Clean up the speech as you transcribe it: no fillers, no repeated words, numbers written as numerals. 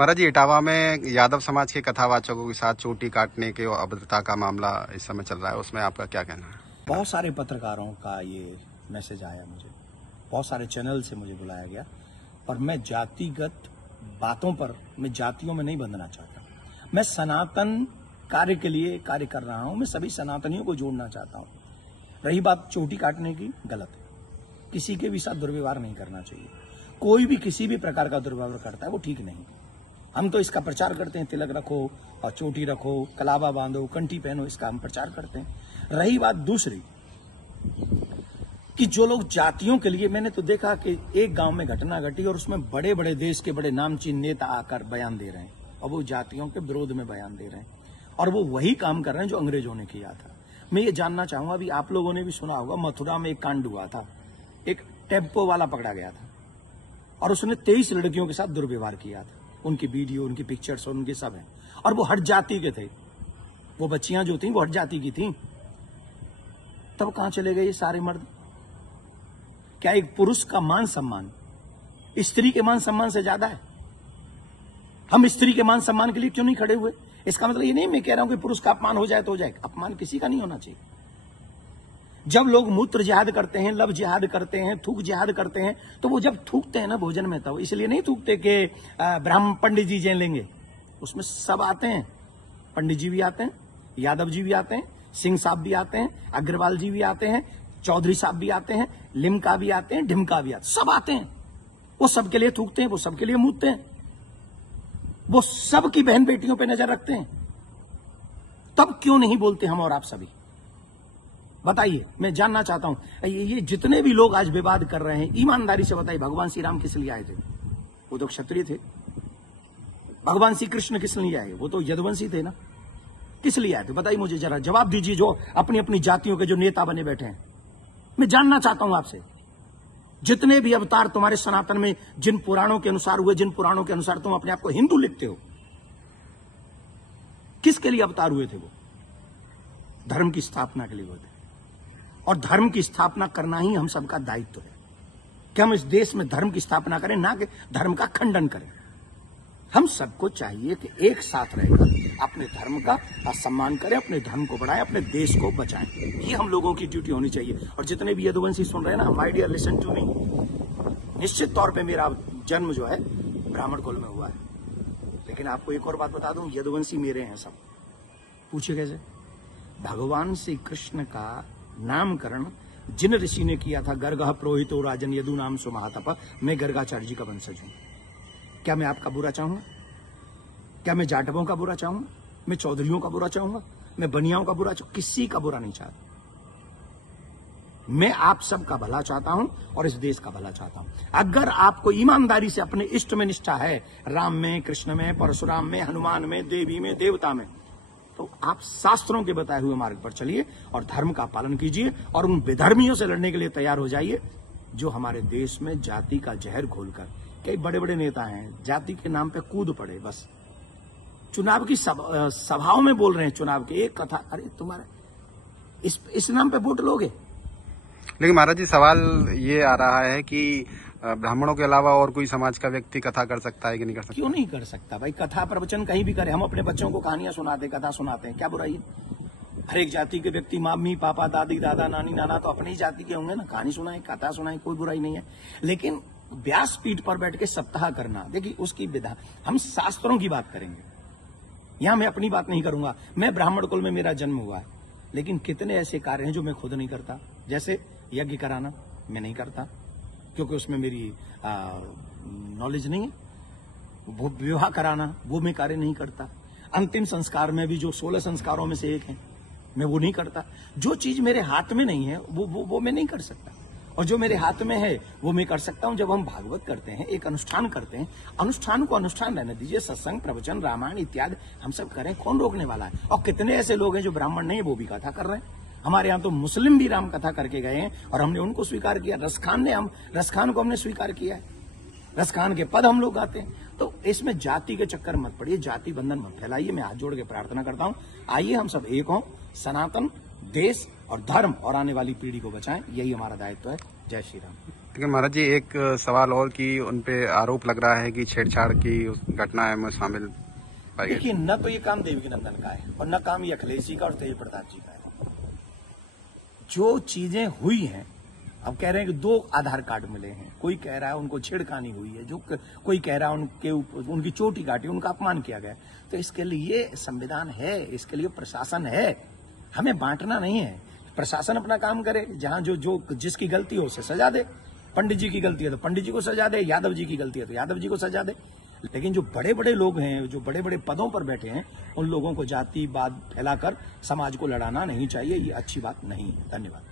महाराज जी, इटावा में यादव समाज के कथावाचकों के साथ चोटी काटने के अभद्रता का मामला इस समय चल रहा है, उसमें आपका क्या कहना है? बहुत सारे पत्रकारों का ये मैसेज आया मुझे, बहुत सारे चैनल से मुझे बुलाया गया, और मैं जातिगत बातों पर, मैं जातियों में नहीं बंधना चाहता। मैं सनातन कार्य के लिए कार्य कर रहा हूं, मैं सभी सनातनियों को जोड़ना चाहता हूं। रही बात चोटी काटने की, गलत है। किसी के भी साथ दुर्व्यवहार नहीं करना चाहिए। कोई भी किसी भी प्रकार का दुर्व्यवहार करता है वो ठीक नहीं। हम तो इसका प्रचार करते हैं, तिलक रखो और चोटी रखो, कलावा बांधो, कंठी पहनो, इसका हम प्रचार करते हैं। रही बात दूसरी कि जो लोग जातियों के लिए, मैंने तो देखा कि एक गांव में घटना घटी और उसमें बड़े बड़े देश के बड़े नामचीन नेता आकर बयान दे रहे हैं और वो जातियों के विरोध में बयान दे रहे हैं, और वो वही काम कर रहे हैं जो अंग्रेजों ने किया था। मैं ये जानना चाहूंगा, अभी आप लोगों ने भी सुना होगा, मथुरा में एक कांड हुआ था, एक टेम्पो वाला पकड़ा गया था और उसने 23 लड़कियों के साथ दुर्व्यवहार किया था। उनकी वीडियो, उनकी पिक्चर्स और उनके सब हैं, और वो हट जाति के थे। वो बच्चियां जो थी वो हट जाति की थी। तब कहां चले गए ये सारे मर्द? क्या एक पुरुष का मान सम्मान स्त्री के मान सम्मान से ज्यादा है? हम स्त्री के मान सम्मान के लिए क्यों नहीं खड़े हुए? इसका मतलब ये नहीं मैं कह रहा हूं कि पुरुष का अपमान हो जाए तो हो जाए, अपमान किसी का नहीं होना चाहिए। जब लोग मूत्र जिहाद करते हैं, लब जिहाद करते हैं, थूक जिहाद करते हैं, तो वो जब थूकते हैं ना भोजन में, तब इसलिए नहीं थूकते कि ब्राह्मण पंडित जी जय लेंगे। उसमें सब आते हैं, पंडित जी भी आते हैं, यादव जी भी आते हैं, सिंह साहब भी आते हैं, अग्रवाल जी भी आते हैं, चौधरी साहब भी आते हैं, लिमका भी आते हैं, ढिमका भी आते हैं, सब आते हैं। वो सबके लिए थूकते हैं, वो सबके लिए मूतते हैं, वो सबकी बहन बेटियों पर नजर रखते हैं। तब क्यों नहीं बोलते हम और आप सभी? बताइए, मैं जानना चाहता हूं। ये जितने भी लोग आज विवाद कर रहे हैं, ईमानदारी से बताइए, भगवान श्री राम किस लिए आए थे? वो तो क्षत्रिय थे। भगवान श्री कृष्ण किस लिए आए? वो तो यदुवंशी थे ना। किस लिए आए थे? बताइए मुझे, जरा जवाब दीजिए, जो अपनी अपनी जातियों के जो नेता बने बैठे हैं। मैं जानना चाहता हूं आपसे, जितने भी अवतार तुम्हारे सनातन में जिन पुराणों के अनुसार हुए, जिन पुराणों के अनुसार तुम अपने आप को हिंदू लिखते हो, किसके लिए अवतार हुए थे? वो धर्म की स्थापना के लिए हुए थे, और धर्म की स्थापना करना ही हम सबका दायित्व है कि हम इस देश में धर्म की स्थापना करें, ना कि धर्म का खंडन करें। हम सबको चाहिए कि एक साथ रहकर अपने धर्म का सम्मान करें, अपने धर्म को बढ़ाएं, अपने देश को बचाएं। ये हम लोगों की ड्यूटी होनी चाहिए। और जितने भी यदुवंशी सुन रहे हैं ना, my dear, listen to me. निश्चित तौर पे मेरा जन्म जो है ब्राह्मण कुल में हुआ है, लेकिन आपको एक और बात बता दूं, यदुवंशी मेरे हैं सब। पूछिए कैसे? भगवान श्री कृष्ण का नामकरण जिन ऋषि ने किया था, गर्गः पुरोहितो राजन यदु नाम सुमहातप, मैं गर्गाचार्य जी का वंशज हूं। क्या मैं आपका बुरा चाहूंगा? क्या मैं जाटवों का बुरा चाहूंगा? मैं चौधरियों का बुरा चाहूंगा? मैं बनियाओं का बुरा चाहूंगा? किसी का बुरा नहीं चाहता। मैं आप सबका भला चाहता हूं और इस देश का भला चाहता हूं। अगर आपको ईमानदारी से अपने इष्ट में निष्ठा है, राम में, कृष्ण में, परशुराम में, हनुमान में, देवी में, देवता में, तो आप शास्त्रों के बताए हुए मार्ग पर चलिए और धर्म का पालन कीजिए, और उन विधर्मियों से लड़ने के लिए तैयार हो जाइए जो हमारे देश में जाति का जहर घोलकर, कई बड़े बड़े नेता हैं, जाति के नाम पे कूद पड़े, बस चुनाव की सभाओं में बोल रहे हैं, चुनाव के एक कथा, अरे तुम्हारे इस नाम पे वोट लोगे? लेकिन महाराज जी, सवाल ये आ रहा है कि ब्राह्मणों के अलावा और कोई समाज का व्यक्ति कथा कर सकता है कि नहीं कर सकता? क्यों नहीं कर सकता भाई? कथा प्रवचन कहीं भी करे। हम अपने बच्चों को कहानियां सुनाते, कथा सुनाते हैं, क्या बुराई है? हर एक जाति के व्यक्ति, मम्मी पापा, दादी दादा, नानी नाना तो अपनी ही जाति के होंगे ना। कहानी सुनाए, कथा सुनाए, कोई बुराई नहीं है। लेकिन व्यासपीठ पर बैठ के सप्ताह करना, देखिए उसकी विधा, हम शास्त्रों की बात करेंगे। यहां मैं अपनी बात नहीं करूंगा। मैं ब्राह्मण कुल में मेरा जन्म हुआ है, लेकिन कितने ऐसे कार्य हैं जो मैं खुद नहीं करता। जैसे यज्ञ कराना मैं नहीं करता, क्योंकि उसमें मेरी नॉलेज नहीं है। विवाह कराना वो मैं कार्य नहीं करता। अंतिम संस्कार में भी जो 16 संस्कारों में से एक है, मैं वो नहीं करता। जो चीज मेरे हाथ में नहीं है वो मैं नहीं कर सकता, और जो मेरे हाथ में है वो मैं कर सकता हूं। जब हम भागवत करते हैं, एक अनुष्ठान करते हैं, अनुष्ठान को अनुष्ठान रहने दीजिए। सत्संग, प्रवचन, रामायण इत्यादि हम सब करें, कौन रोकने वाला है? और कितने ऐसे लोग हैं जो ब्राह्मण नहीं है, वो भी कथा कर रहे हैं। हमारे यहाँ तो मुस्लिम भी राम कथा करके गए हैं और हमने उनको स्वीकार किया। रसखान को हमने स्वीकार किया है। रसखान के पद हम लोग गाते हैं। तो इसमें जाति के चक्कर मत पड़िए, जाति बंधन मत फैलाइए। मैं हाथ जोड़ के प्रार्थना करता हूं, आइए हम सब एक हों, सनातन, देश और धर्म और आने वाली पीढ़ी को बचाएं। यही हमारा दायित्व है। जय श्री राम। लेकिन महाराज जी एक सवाल और कि उनपे आरोप लग रहा है कि छेड़छाड़ की उस घटना में शामिल पाई गई। देखिए, न तो ये काम देवकी नंदन का है और न काम ये अखिलेश जी का और तेज प्रताप जी का है। जो चीजें हुई हैं, अब कह रहे हैं कि 2 आधार कार्ड मिले हैं, कोई कह रहा है उनको छेड़खानी हुई है, जो कोई कह रहा है उनकी चोटी काटी, उनका अपमान किया गया। तो इसके लिए संविधान है, इसके लिए प्रशासन है, हमें बांटना नहीं है। प्रशासन अपना काम करे, जहां जो जिसकी गलती हो उसे सजा दे। पंडित जी की गलती है तो पंडित जी को सजा दे, यादव जी की गलती है तो यादव जी को सजा दे। लेकिन जो बड़े बड़े लोग हैं, जो बड़े बड़े पदों पर बैठे हैं, उन लोगों को जातिवाद फैलाकर समाज को लड़ाना नहीं चाहिए। ये अच्छी बात नहीं है। धन्यवाद।